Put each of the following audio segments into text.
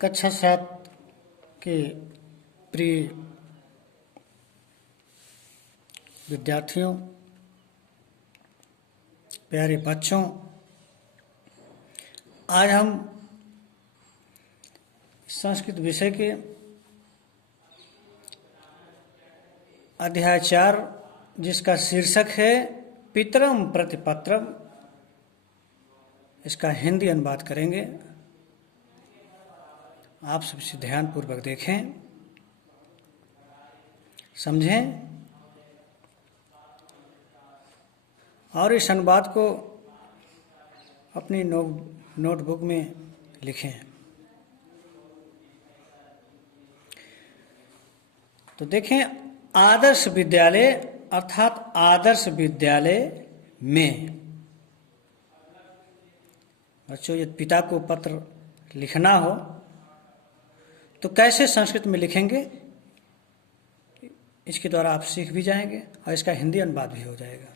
कक्षा 7 के प्रिय विद्यार्थियों, प्यारे बच्चों, आज हम संस्कृत विषय के अध्याय 4, जिसका शीर्षक है पितरम प्रतिपत्रम, इसका हिंदी अनुवाद करेंगे। आप सबसे ध्यानपूर्वक देखें, समझें और इस अनुवाद को अपनी नोटबुक में लिखें। तो देखें, आदर्श विद्यालय अर्थात आदर्श विद्यालय में बच्चों, यदि पिता को पत्र लिखना हो तो कैसे संस्कृत में लिखेंगे, इसके द्वारा आप सीख भी जाएंगे और इसका हिंदी अनुवाद भी हो जाएगा।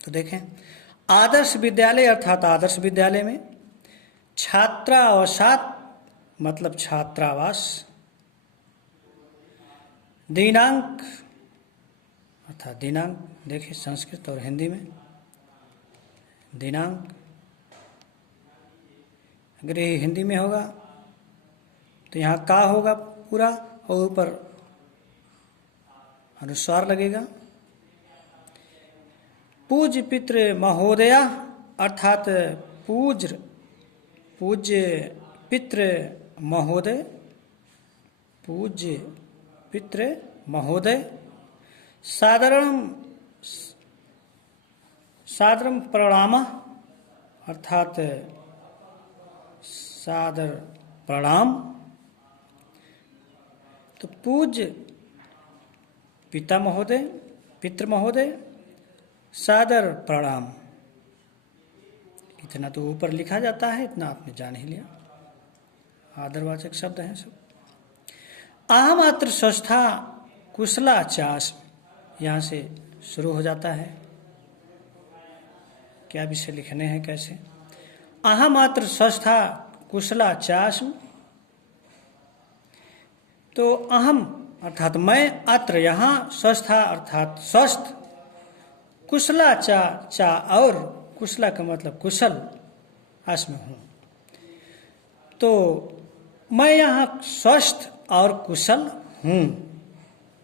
तो देखें, आदर्श विद्यालय अर्थात आदर्श विद्यालय में छात्रावासात मतलब छात्रावास, दिनांक अर्थात दिनांक, देखिए संस्कृत और हिंदी में दिनांक, अगर ये हिंदी में होगा तो यहाँ का होगा पूरा और ऊपर अनुस्वार लगेगा। पूज्य पितृ महोदया अर्थात पूज्य पितृ महोदय, पूज्य पितृ महोदय, सादरम प्रणाम अर्थात सादर प्रणाम। तो पूज्य पिता महोदय, पितृ महोदय, सादर प्रणाम, इतना तो ऊपर लिखा जाता है, इतना आपने जान ही लिया। आदरवाचक शब्द हैं सब। अहमात्र स्वस्था कुशला चास, यहाँ से शुरू हो जाता है। क्या विषय लिखने हैं, कैसे? अहमात्र स्वस्था कुशला चास, तो अहम अर्थात मैं, अत्र यहाँ, स्वस्था अर्थात स्वस्थ, कुशला चा और कुशला का मतलब कुशल, आसमें हूँ। तो मैं यहाँ स्वस्थ और कुशल हूँ।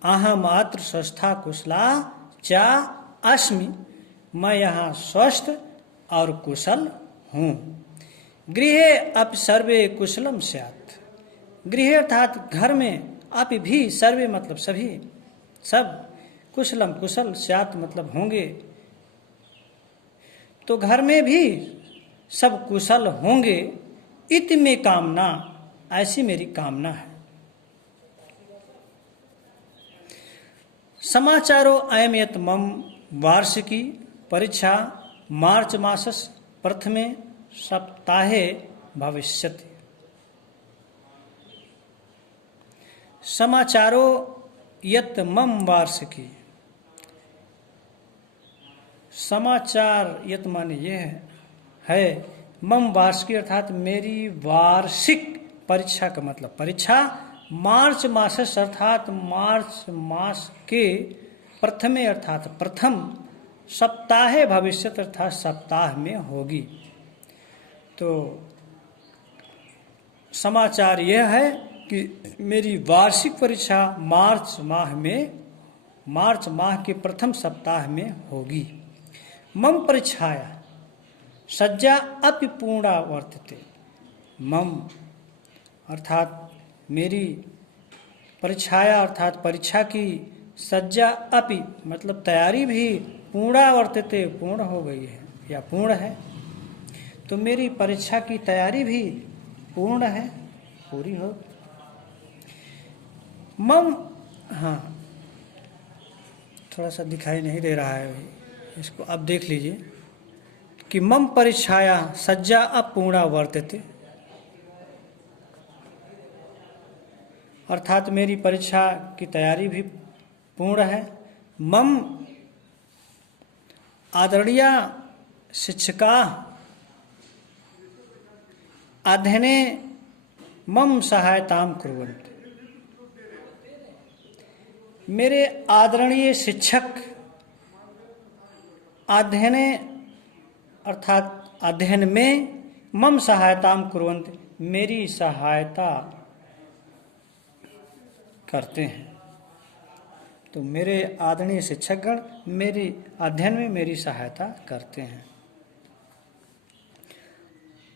अहम अत्र स्वस्था कुशला चा अस्मि, मैं यहाँ स्वस्थ और कुशल हूँ। गृहे अपि सर्वे कुशलम स्यात्, गृह अर्थात घर में, आप भी सर्वे मतलब सभी, सब, कुशलम कुशल, स्यात् मतलब होंगे, तो घर में भी सब कुशल होंगे। इति में कामना, ऐसी मेरी कामना है। समाचारो अयम यत् मम वार्षिकी परीक्षा मार्च मासस् प्रथमे सप्ताहे भविष्यति। समाचारो यत् मम वार्षिकी, समाचार यत् माने यह है, मम वार्षिकी अर्थात मेरी वार्षिक परीक्षा का मतलब परीक्षा, मार्च मास अर्थात मार्च मास के प्रथमे अर्थात प्रथम, सप्ताहे भविष्यत अर्थात सप्ताह में होगी। तो समाचार यह है कि मेरी वार्षिक परीक्षा मार्च माह के प्रथम सप्ताह में होगी। मम परीक्षाया सज्जा अपि पूर्णा वर्तते, मम अर्थात मेरी परीक्षाया अर्थात परीक्षा की, सज्जा अपि मतलब तैयारी भी, पूर्णा वर्तते पूर्ण हो गई है या पूर्ण है। तो मेरी परीक्षा की तैयारी भी पूर्ण है, पूरी हो। मम, हाँ थोड़ा सा दिखाई नहीं दे रहा है, इसको अब देख लीजिए कि मम परीक्षाया सज्जा अपूर्णा वर्तते, अर्थात मेरी परीक्षा की तैयारी भी पूर्ण है। मम आदरणीय शिक्षका अध्ययने मम सहायतां कुर्वन्ति। मेरे आदरणीय शिक्षक अध्ययने अर्थात अध्ययन में मम सहायतां कुर्वन्ति, मेरी सहायता करते हैं। तो मेरे आदरणीय शिक्षकगण मेरी अध्ययन में मेरी सहायता करते हैं।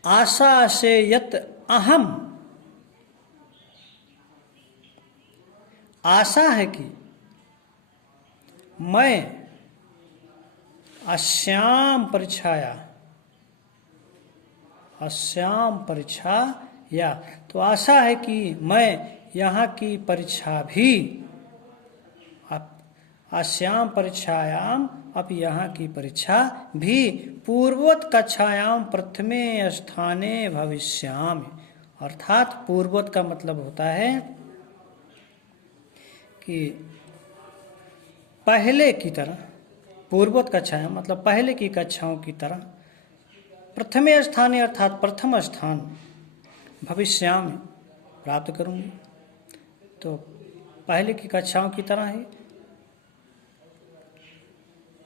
आशा से यत अहम, आशा है कि मैं अस्याम परीक्षाया, अस्याम परीक्षा या, तो आशा है कि मैं यहाँ की परीक्षा भी, अस्याम परीक्षायाम, अब यहाँ की परीक्षा भी पूर्ववत कक्षायाम प्रथमे स्थाने भविष्यामि। अर्थात पूर्ववत का मतलब होता है कि पहले की तरह, पूर्ववत कक्षायाम मतलब पहले की कक्षाओं की तरह, प्रथमे स्थाने अर्थात प्रथम स्थान, भविष्यामि प्राप्त करूंगी। तो पहले की कक्षाओं की तरह ही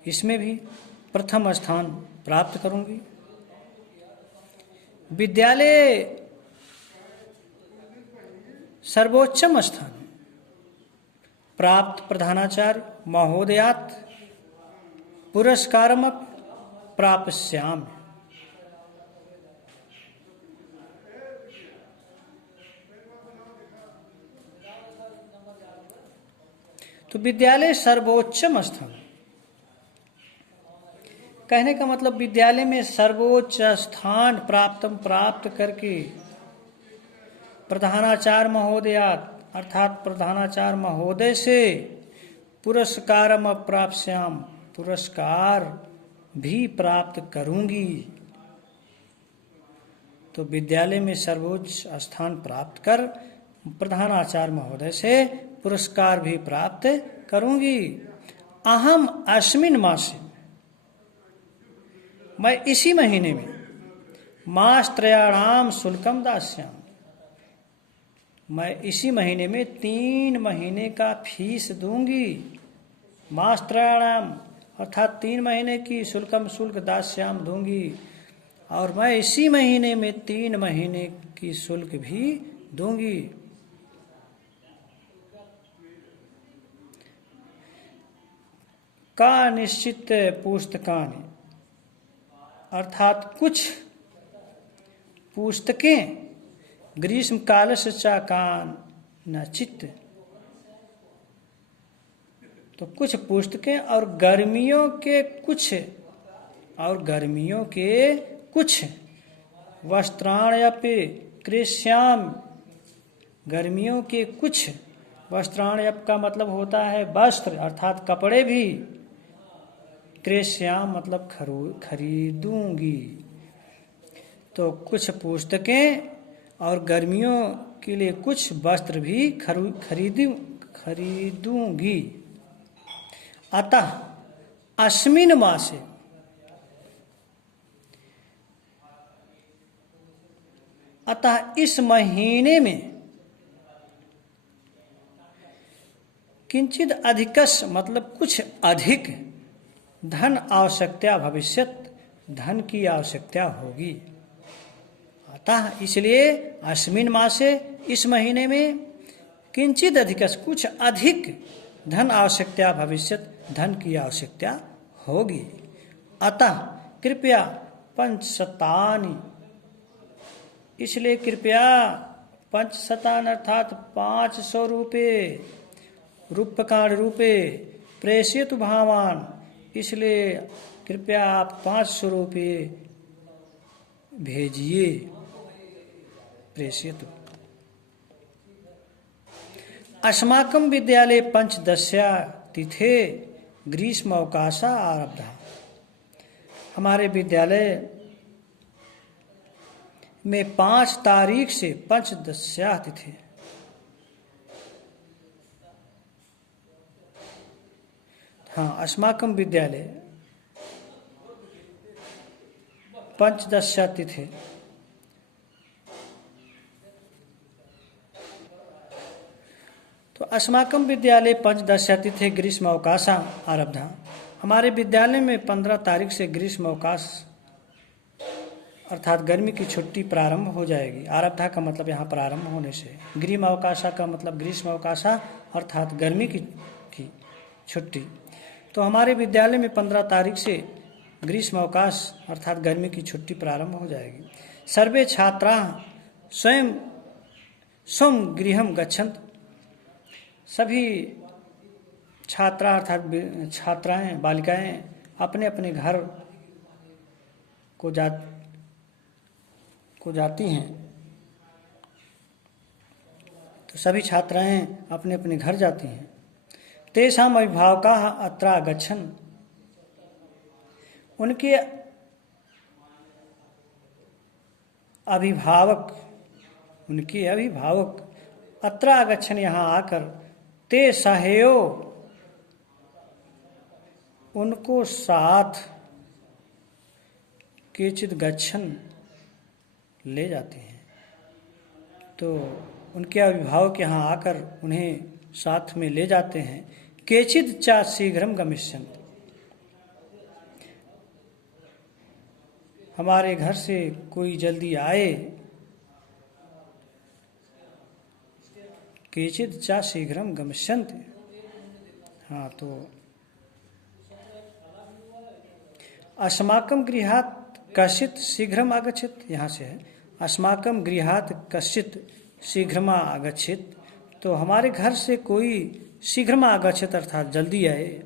इसमें भी प्रथम स्थान प्राप्त करूंगी। विद्यालय सर्वोच्चम स्थान प्राप्त प्रधानाचार्य महोदयात् पुरस्कारम प्राप्स्यामि। तो विद्यालय सर्वोच्चम स्थान कहने का मतलब विद्यालय में सर्वोच्च स्थान प्राप्त करके प्रधानाचार्य महोदयात् अर्थात प्रधानाचार्य महोदय से पुरस्कारम प्राप्स्याम, पुरस्कार भी प्राप्त करूंगी। तो विद्यालय में सर्वोच्च स्थान प्राप्त कर प्रधानाचार्य महोदय से पुरस्कार भी प्राप्त करूंगी। अहम अस्मिन् मासे, मैं इसी महीने में मासत्रयाणाम शुल्कम दास्यामि, मैं इसी महीने में 3 महीने का फीस दूंगी। मासत्रयाणाम अर्थात 3 महीने की शुल्कम शुल्क दास्याम दूंगी, और मैं इसी महीने में 3 महीने की शुल्क भी दूंगी। का निश्चित पुस्तकानि अर्थात कुछ पुस्तकें ग्रीष्म कालस्य च कानचित्, तो कुछ पुस्तकें और गर्मियों के कुछ वस्त्राण्यपि क्रेष्यामि, गर्मियों के कुछ वस्त्राण्यप का मतलब होता है वस्त्र अर्थात कपड़े भी, क्रेष्याम मतलब खरीदूंगी। तो कुछ पुस्तकें और गर्मियों के लिए कुछ वस्त्र भी खरीदूंगी। अतः अस्मिन् मासे, अतः इस महीने में किंचित अधिकस मतलब कुछ अधिक धन आवश्यकता भविष्यत, धन की आवश्यकता होगी। अतः इसलिए अस्मिन् मासे इस महीने में किंचित अधिकस कुछ अधिक धन आवश्यकता भविष्यत, धन की आवश्यकता होगी। अतः कृपया 500 इसलिए कृपया 500 अर्थात 500 रुपये, रूप्यकाणि रूपे प्रेषयतु भावान, इसलिए कृपया आप 500 रुपये भेजिए, प्रेषयतु। अस्माकं विद्यालये पंचदश्या तिथे ग्रीष्म अवकाश आरब्ध, हमारे विद्यालय में 5 तारीख से पंचदश्या तिथि, हाँ अस्माकं विद्यालय पंचदश्यातिथे। तो अस्माकं विद्यालय पंचदश्यातिथे ग्रीष्म अवकाश आरब्धा। हमारे विद्यालय में 15 तारीख से ग्रीष्म अवकाश अर्थात गर्मी की छुट्टी प्रारंभ हो जाएगी। आरब्धा का मतलब यहाँ प्रारंभ होने से, ग्रीष्म अवकाशा का मतलब ग्रीष्म अवकाशा अर्थात गर्मी की छुट्टी। तो हमारे विद्यालय में 15 तारीख से ग्रीष्म अवकाश अर्थात गर्मी की छुट्टी प्रारंभ हो जाएगी। सर्वे छात्राः स्वयं गृहं गच्छन्ति। सभी छात्रा अर्थात छात्राएं, बालिकाएं अपने अपने घर को जाती हैं। तो सभी छात्राएं अपने अपने घर जाती हैं। तेषाम् अभिभावकाः अत्र आगच्छन्। उनके अभिभावक अत्र आगच्छन् यहाँ आकर, ते सहेयो उनको साथ, केचित् गच्छन् ले जाते हैं। तो उनके अभिभावक यहाँ आकर उन्हें साथ में ले जाते हैं। केचित् च शीघ्रं गमिष्यन्ति। हमारे घर से कोई जल्दी आए। केचित् च शीघ्रं गमिष्यन्ति। हाँ, तो अस्माकं गृहात् कश्चित् शीघ्रम् आगच्छेत्, यहाँ से है अस्माकं गृहात् कश्चित् शीघ्रम् आगच्छेत्। तो हमारे घर से कोई शीघ्रम् आगच्छेत् अर्थात जल्दी आए।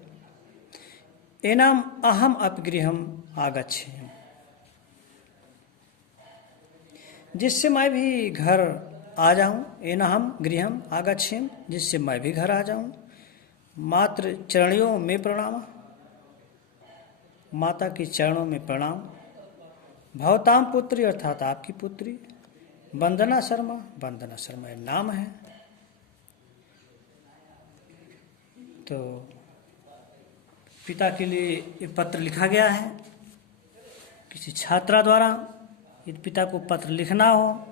एनाम् अहम् अपि गृहम् आगच्छेयम्। जिससे मैं भी घर आ जाऊं। एनाहम् गृहम् आगच्छेयम्, जिससे मैं भी घर आ जाऊं। मातृ चरणयों में प्रणाम। माता के चरणों में प्रणाम। भवतां पुत्री अर्थात आपकी पुत्री। वंदना शर्मा, वंदना शर्मा नाम है। तो पिता के लिए एक पत्र लिखा गया है किसी छात्रा द्वारा। यदि पिता को पत्र लिखना हो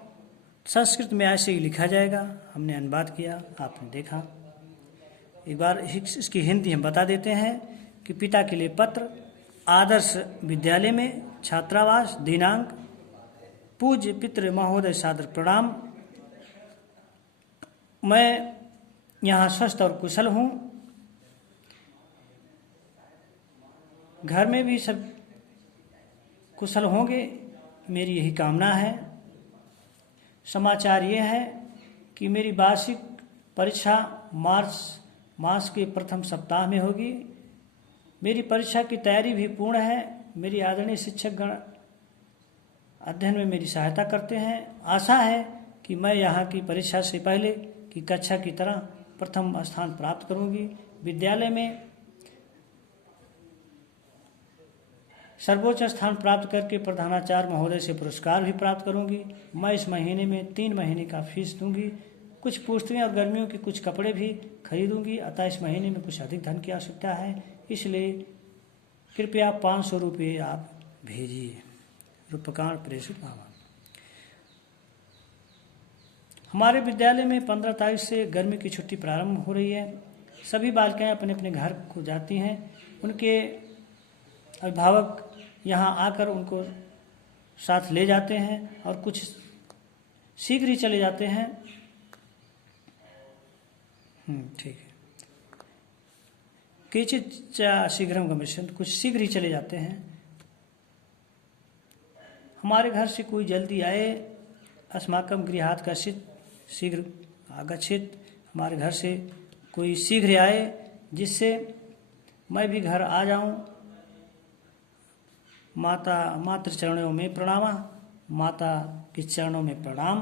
संस्कृत में ऐसे ही लिखा जाएगा। हमने अनुवाद किया, आपने देखा। एक बार इसकी हिंदी हम बता देते हैं कि पिता के लिए पत्र। आदर्श विद्यालय में छात्रावास, दिनांक, पूज्य पितृ महोदय सादर प्रणाम। मैं यहाँ स्वस्थ और कुशल हूँ। घर में भी सब कुशल होंगे, मेरी यही कामना है। समाचार ये है कि मेरी वार्षिक परीक्षा मार्च मास के प्रथम सप्ताह में होगी। मेरी परीक्षा की तैयारी भी पूर्ण है। मेरी आदरणीय शिक्षकगण अध्ययन में मेरी सहायता करते हैं। आशा है कि मैं यहाँ की परीक्षा से पहले की कक्षा की तरह प्रथम स्थान प्राप्त करूँगी। विद्यालय में सर्वोच्च स्थान प्राप्त करके प्रधानाचार्य महोदय से पुरस्कार भी प्राप्त करूँगी। मैं इस महीने में 3 महीने का फीस दूंगी। कुछ पुस्तकें और गर्मियों के कुछ कपड़े भी खरीदूंगी। अतः इस महीने में कुछ अधिक धन की आवश्यकता है, इसलिए कृपया 500 रुपये आप भेजिए। रूपकाण प्रेषित भावा। हमारे विद्यालय में 15 तारीख से गर्मी की छुट्टी प्रारंभ हो रही है। सभी बालिकाएं अपने अपने घर को जाती हैं। उनके अभिभावक यहाँ आकर उनको साथ ले जाते हैं और कुछ शीघ्र ही चले जाते हैं। ठीक है। केचित् शीघ्रं गमिष्यन्ति, कुछ शीघ्र ही चले जाते हैं। हमारे घर से कोई जल्दी आए। अस्माकं गृहात् कश्चित् शीघ्र आगच्छेत्। हमारे घर से कोई शीघ्र आए जिससे मैं भी घर आ जाऊं। मातृ चरणों में प्रणाम। माता के चरणों में प्रणाम।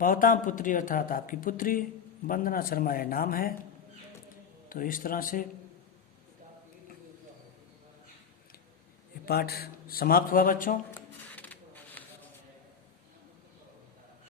भवतां पुत्री अर्थात आपकी पुत्री। वंदना शर्मा यह नाम है। तो इस तरह से ये पाठ समाप्त हुआ बच्चों।